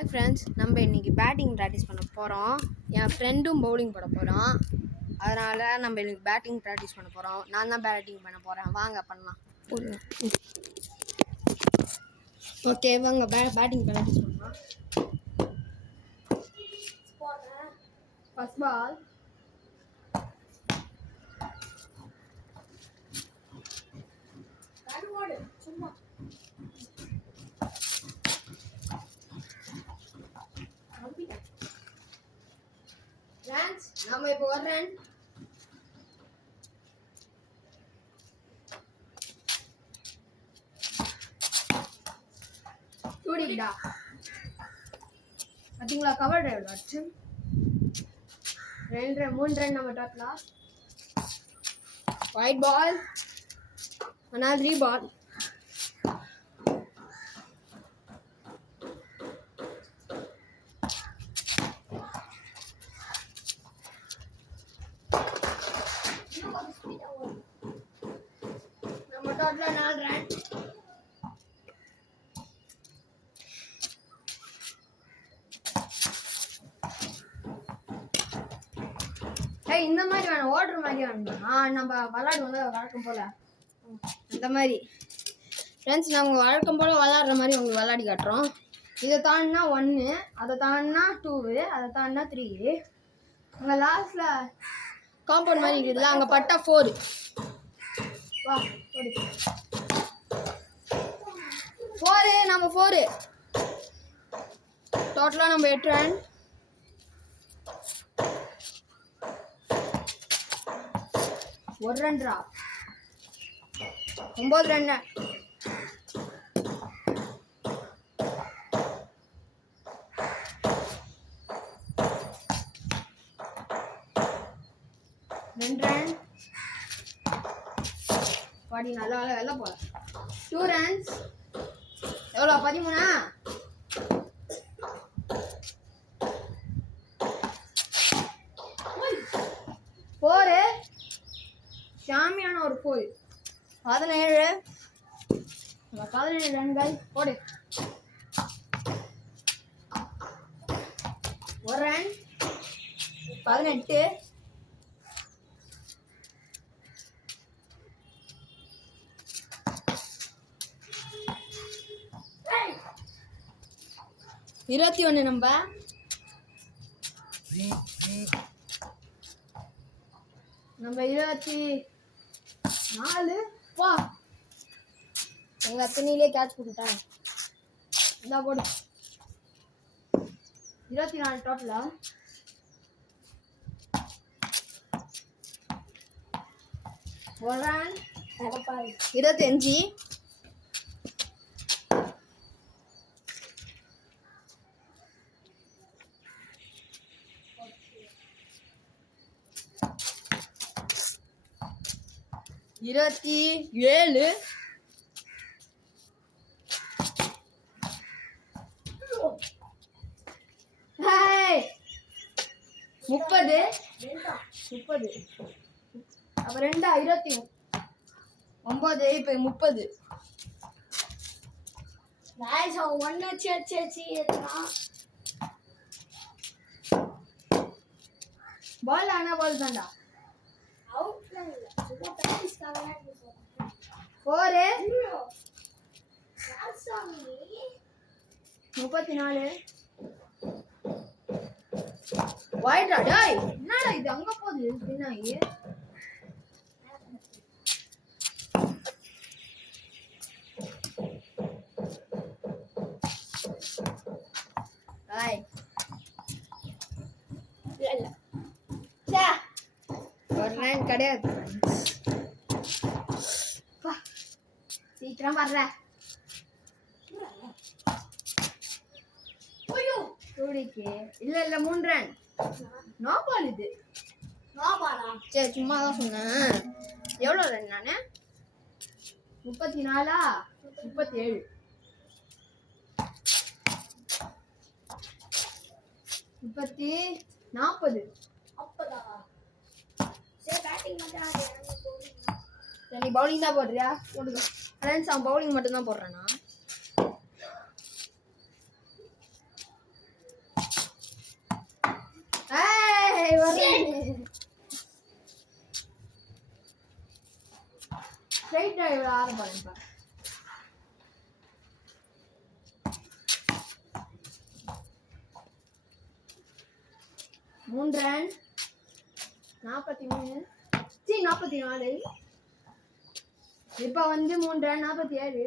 Hi friends, நம்ம இன்றைக்கி batting practice பண்ண போகிறோம். என் ஃப்ரெண்டும் பவுலிங் போட போகிறோம். அதனால் நம்ம இன்றைக்கி பேட்டிங் ப்ராக்டிஸ் பண்ண போகிறோம். நான் தான் பேட்டிங் பண்ண போகிறேன். வாங்க பண்ணலாம். ஓகே வாங்க பேட்டிங் ப்ராக்டிஸ் பண்ணலாம். First ball. சும்மா நம்ம இப்போ வர்றேன். சூடிடா பாத்தீங்களா? கவர் டிரைவ் ஆச்சு. 3 ரன் நம்ம டாப்ல. White ball. another 3 ball. நம்ம டாப்ல 4 ரன். இந்த மாதிரி வேணும், ஓடுற மாதிரி வேணும். நம்ம விளாடுவோம் வழக்கம் போல அந்த மாதிரி. ஃப்ரெண்ட்ஸ், நாங்கள் வழக்கம் போல் விளாடுற மாதிரி உங்களுக்கு விளாடி காட்டுறோம். இதை தாண்டினா 1, அதை தாண்டினா 2, அதை தாண்டினா 3. அங்கே லாஸ்ட்டில் காம்பவுண்ட் மாதிரி இருக்குதுல்ல, அங்கே பட்டா 4. வா 4 நம்ம 4. டோட்டலாக நம்ம 8 ரன். ஒரு ரன் ட்ரா. 9 ரன். ரன் பாடி நல்லா வெளில போல. 2 ரன்ஸ். எவ்வளோ? 13. 4. சாமியான ஒரு 4. 17. 17 ரன்கள். போடு. 1 ரன். 18. 21 நம்ம 24. வா எங்கள் அத்தனையிலே கேட்ச் போட்டுட்டாங்க. இந்த போடு. 24 டாப்ல. ஒரு ரன். 25. 27. 30. அப்ப 2 29. இப்போ 30. பால் ஆனா பால் தான்டா. 4. 34. வைட்ரா. டேய் என்னடா இது அங்க போகுது பின்னாடி? ஹாய் இல்ல சே ஒரு ரன் கிடையாது. சீக்கிரம் வர்ற. இல்ல 3 ரன். No ball. இது சரி சும்மா தான் சொன்னேன். எவ்வளோ ரன் நானு? 34. 37. 40. நீ பவுலிங் தான் போடுறியா? போடுங்க ஃப்ரெண்ட்ஸ். அவன் பவுலிங் மட்டும் தான் போடுறானா? இவ்வளோ ஆரம்பம் இப்போ 3 ரன் 43 44 இப்போ வந்து 3 ரன் 47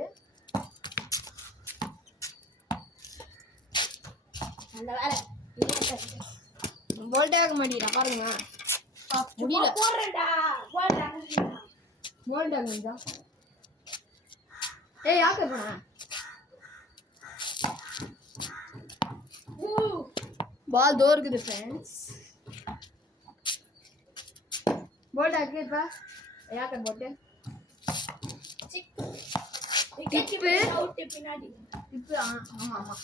அந்த வேலை போல்டே ஆக மாட்டேங்கிறான் பாருங்க முடியல போடுறேன்டா போல்ட் ஆகுதா ஏய் யாக்க போனா பால் தோ இருக்குது ஃப்ரெண்ட்ஸ் போல்ட் ஆக்கு இப்ப யாக்க போட்டு டிப்பு அவுட் பின்னாடி டிப்பு ஆமா ஆமா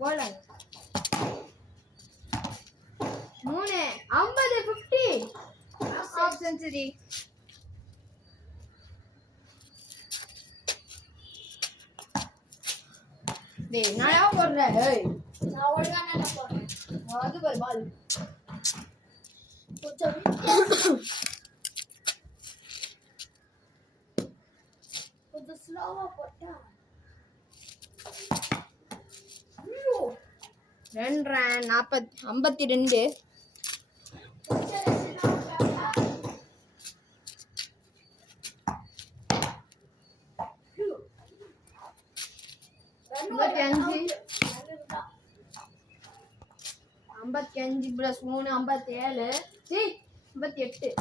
போல்ட் ஆகு 3 50 50 ஆஃப் செஞ்சுரி டேய் நான் யாவ போடுறேன் ஏய் நான் ஒழுங்கா நல்லா போடுறேன் அது பாரு பால் கொஞ்சம் ஸ்லோவா போட்டா 2 ரன் 52 55 + 3 57 58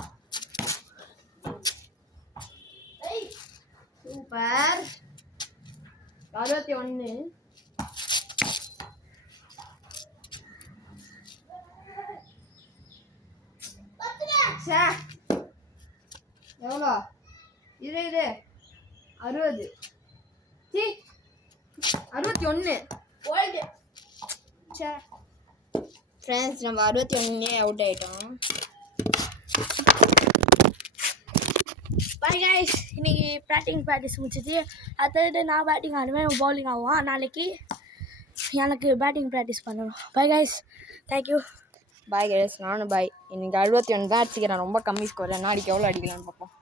சூப்பர் 61 எவ்வளோ இது 60 61 ஓல்டு ஃப்ரெண்ட்ஸ் நம்ம 61 அவுட் ஆயிட்டோம் பை கைஸ் இன்னைக்கு ப்ராக்டிஸ் முடிச்சிச்சு அடுத்தது நான் பேட்டிங் ஆடுவேன் பவுலிங் ஆகும் நாளைக்கு எனக்கு பேட்டிங் ப்ராக்டிஸ் பண்ணணும் bye guys thank you bye guys நானும் பாய் இன்னைக்கு 61 தான் அடிச்சுக்கிறேன் ரொம்ப கம்மி ஸ்கோர் நாளைக்கு எவ்வளோ அடிக்கலாம்னு பார்ப்போம்